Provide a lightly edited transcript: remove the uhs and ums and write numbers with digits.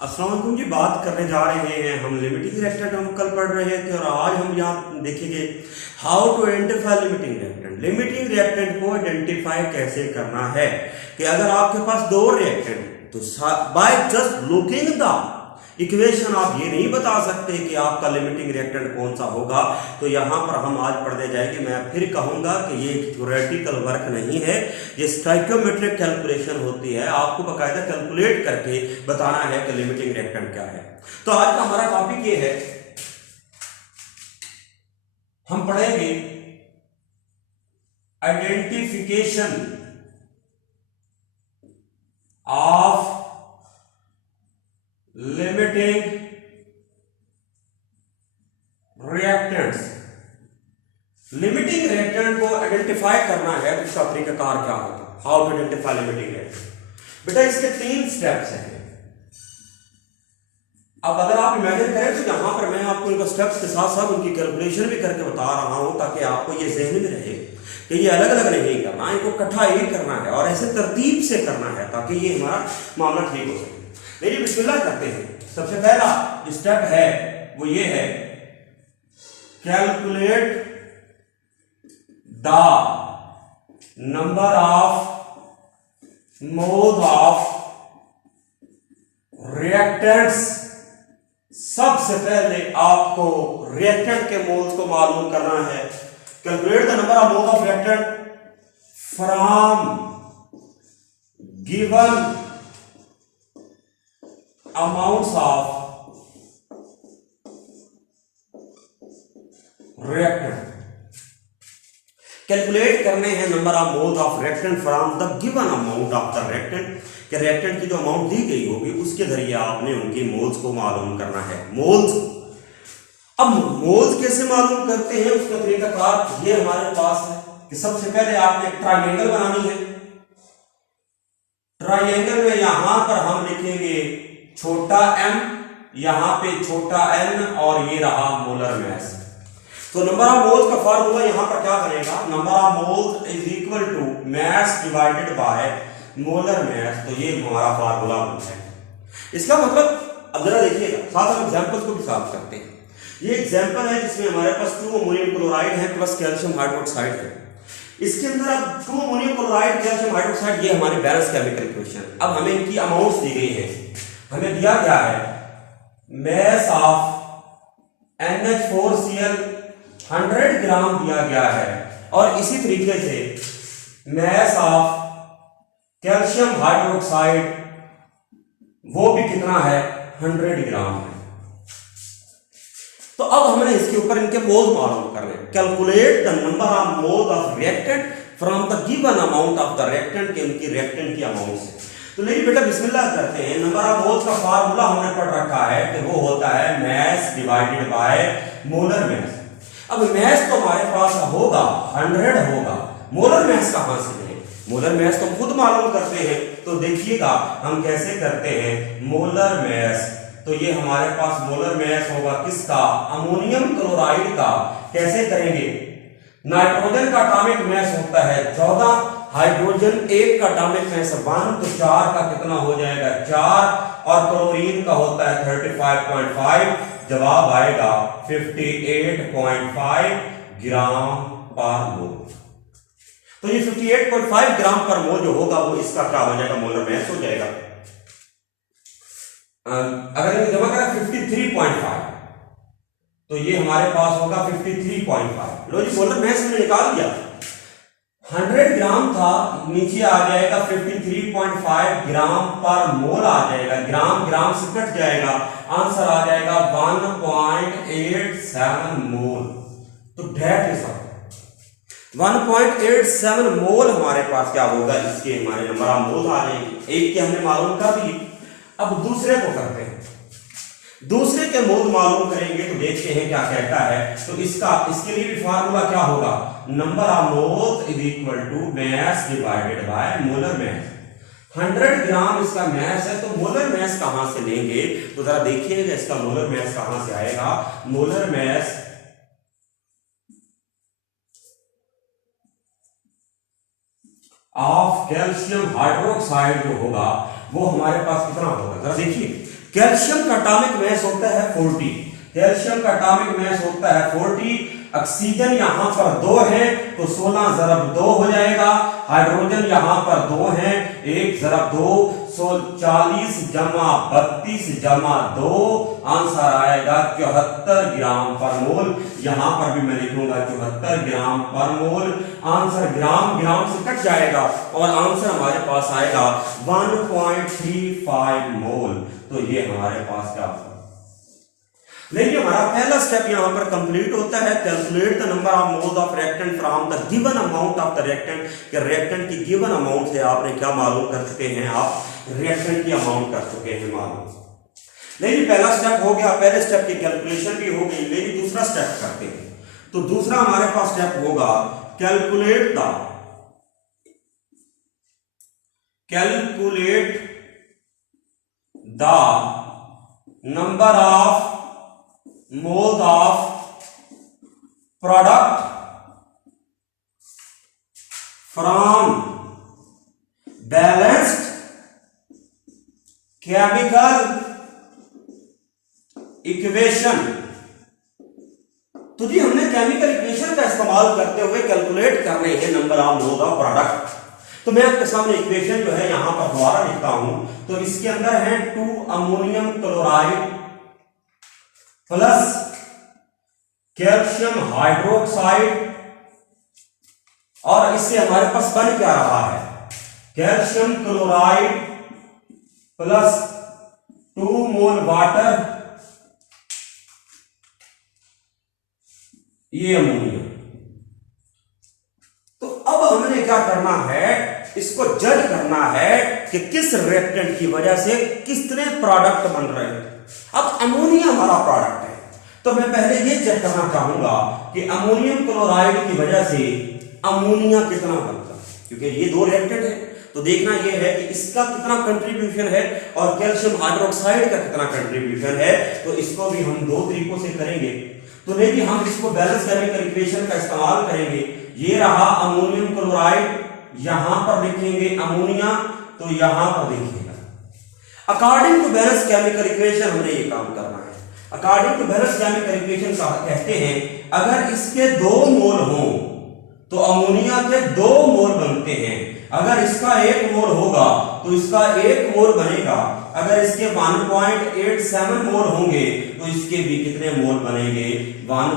अस्सलाम वालेकुम जी। बात करने जा रहे हैं हम लिमिटिंग रिएक्टेंट। हम कल पढ़ रहे थे और आज हम यहाँ देखेंगे how to identify limiting reactant. Limiting reactant को आइडेंटिफाई कैसे करना है कि अगर आपके पास दो रिएक्टेंट तो by just looking the equation आप ये नहीं बता सकते कि आपका लिमिटिंग रिएक्टेंट कौन सा होगा। तो यहाँ पर हम आज पढ़ने जाएंगे। मैं फिर कहूँगा कि ये थ्योरेटिकल वर्क नहीं है, ये स्टोइकियोमेट्रिक कैलकुलेशन होती है। आपको बाकायदा कैलकुलेट करके बताना है कि लिमिटिंग रिएक्टेंट क्या है। तो आज का हमारा टॉपिक ये है, हम पढ़ेंगे identification of limiting reactants. Limiting reactant को आइडेंटिफाई करना है तो इसका तरीकाकार क्या होगा, how to identify limiting reactant. बेटा इसके 3 स्टेप्स हैं। अब अगर आप इमेजिन करें तो यहां पर मैं आपको इनका स्टेप्स के साथ साथ उनकी कैलकुलेशन भी करके बता रहा हूं ताकि आपको ये ज़हन में रहे कि ये अलग अलग नहीं करना, इनको इकट्ठा ही करना है और ऐसे तरतीब से करना है ताकि ये हमारा मामला ठीक हो सके। मेरी बिस्मिल्लाह करते हैं। सबसे पहला स्टेप है वो ये है, calculate the number of mole of reactants. सबसे पहले आपको रिएक्टेंट के मोल्स को मालूम करना है। Calculate the number of mole of reactant from given amounts of reactant। Calculate करने हैं number of moles of reactant from the given amount of the reactant. कि रिएक्टेंट की जो अमाउंट दी गई होगी उसके जरिए आपने उनकी मोल्स को मालूम करना है। मोल्स, अब मोल्स कैसे मालूम करते हैं उसका तरीकाकार ये हमारे पास है कि सबसे पहले आपने एक ट्रायंगल बनानी है। ट्रायंगल में यहां पर हम लिखेंगे छोटा m, यहां पे छोटा n और ये रहा मोलर मास। तो नंबर ऑफ मोल्स का फार्मूला यहां पर क्या बनेगा, number of moles is equal to mass divided by molar mass. तो ये हमारा फार्मूला बनता है। इसका मतलब अब जरा देखिएगा, साथ हम एग्जांपल्स को भी सॉल्व करते हैं। ये एग्जांपल है जिसमें हमारे पास 2 अमोनियम क्लोराइड है प्लस कैल्शियम हाइड्रोक्साइड है। इसके अंदर अब 2 अमोनियम क्लोराइड कैल्शियम हाइड्रोक्साइड ये हमारी बैलेंस केमिकल इक्वेशन। अब हमें इनकी अमाउंट्स दी गई है। हमें दिया क्या है, मास ऑफ NH4Cl 100 ग्राम दिया गया है और इसी तरीके से मास ऑफ कैल्शियम हाइड्रोक्साइड वो भी कितना है, 100 ग्राम है। तो अब हमने इसके ऊपर इनके मोल्स मालूम करने। Calculate the number of moles of reactant from the given amount of the reactant के उनकी रिएक्टेंट की अमाउंट से। तो लेकिन बेटा बिस्मिल्लाह करते हैं। नंबर ऑफ मोल्स का फार्मूला हमने पढ़ रखा है कि वो होता है मास डिवाइडेड बाय मोलर मास। अब मास तो हमारे पास होगा 100 होगा, मोलर मास कहां से लें, मोलर मास तो खुद मालूम करते हैं। तो देखिएगा हम कैसे करते हैं। मोलर मास, तो ये हमारे पास मोलर मास होगा किसका, अमोनियम क्लोराइड का। कैसे करेंगे, नाइट्रोजन का एटॉमिक मास होता है 14, हाइड्रोजन 1 का एटॉमिक मास 1, तो 4 का कितना हो जाएगा 4, और क्लोरीन का होता है 35.5। जवाब आएगा 58.5 ग्राम पर मोल। तो ये 58.5 ग्राम पर मोल जो होगा वो इसका क्या हो जाएगा, मोलर मास हो जाएगा। अगर ये जमा करें 53.5 तो ये हमारे पास होगा 53.5। लो जी मोलर मास हमने निकाल दिया। 100 ग्राम था, नीचे आ जाएगा 53.5 ग्राम पर मोल आ जाएगा। ग्राम ग्राम से कट जाएगा, आंसर आ जाएगा 1.87 मोल। तो डेट इज 1.87 मोल हमारे पास क्या होगा, इसके हमारे नंबर ऑफ मोल आ जाएंगे। एक के हमने मालूम कर दिए, अब दूसरे को करते हैं। दूसरे के मोल मालूम करेंगे तो देखते हैं क्या कहता है। तो इसके लिए भी फार्मूला क्या होगा, number of moles is equal to mass divided by molar mass. 100 gram इसका मास है, तो मोलर मास कहां से लेंगे, तो जरा देखिएगा इसका मोलर मास कहां से आएगा। Molar mass of calcium hydroxide जो होगा वो हमारे पास कितना होगा, जरा देखिए। कैल्शियम का एटॉमिक मास होता है 40, कैल्शियम का एटॉमिक मास होता है 40, ऑक्सीजन यहां पर 2 है तो 16 ज़रब 2 हो जाएगा, हाइड्रोजन यहां पर 2 है, 1 ज़रब 2 40 जमा 32 जमा 2, आंसर आएगा 74 ग्राम पर मोल। यहां पर भी मैं लिखूंगा 74 ग्राम पर मोल। आंसर ग्राम ग्राम से कट जाएगा और आंसर हमारे पास आएगा 1.35 मोल। तो ये हमारे पास क्या होगा। देखिए हमारा पहला स्टेप यहां पर कंप्लीट होता है। Calculate the number of moles of reactant from the given amount of the reactant. कि रिएक्टेंट की गिवन अमाउंट से आपने क्या मालूम कर चुके हैं, आप रिएक्टेंट की अमाउंट कर चुके हैं मालूम। लेकिन पहला स्टेप हो गया, पहले स्टेप की कैलकुलेशन भी हो गई। लेकिन दूसरा स्टेप करते हैं। तो दूसरा हमारे पास स्टेप होगा calculate the number of moles of product from balanced chemical equation. तो जी हमने केमिकल इक्वेशन का इस्तेमाल करते हुए कैलकुलेट करने हैं number of moles of product. तो मैं आपके सामने इक्वेशन जो है यहां पर दोबारा लिखता हूं। तो इसके अंदर है 2 ammonium chloride plus calcium hydroxide, और इससे हमारे पास बन क्या रहा है, कैल्शियम क्लोराइड प्लस 2 मोल वाटर, ये अमोनिया। तो अब हमने क्या करना है, इसको जज करना है कि किस रिएक्टेंट की वजह से कितने प्रोडक्ट बन रहे हैं। अब अमोनिया हमारा प्रोडक्ट है, तो मैं पहले ये चेक करना चाहूंगा कि अमोनियम क्लोराइड की वजह से अमोनिया कितना बनता है, क्योंकि ये 2 रिएक्टेंट है। तो देखना यह है कि इसका कितना कंट्रीब्यूशन है और कैल्शियम हाइड्रोक्साइड का कितना कंट्रीब्यूशन है। तो इसको भी हम 2 तरीकों से करेंगे। तो देखिए हम इसको बैलेंस केमिकल इक्वेशन का इस्तेमाल करेंगे। ये रहा अमोनियम क्लोराइड, यहां पर लिखेंगे अमोनिया, तो यहां पर लिखिएगा according to balance chemical equation. हमने ये काम करना है according to balance chemical equation. कहते हैं अगर इसके 2 मोल हो तो अमोनिया के 2 मोल बनते हैं। अगर इसका 1 मोल होगा तो इसका 1 मोल बनेगा। अगर इसके 1.87 मोल होंगे तो इसके भी कितने मोल बनेंगे, 1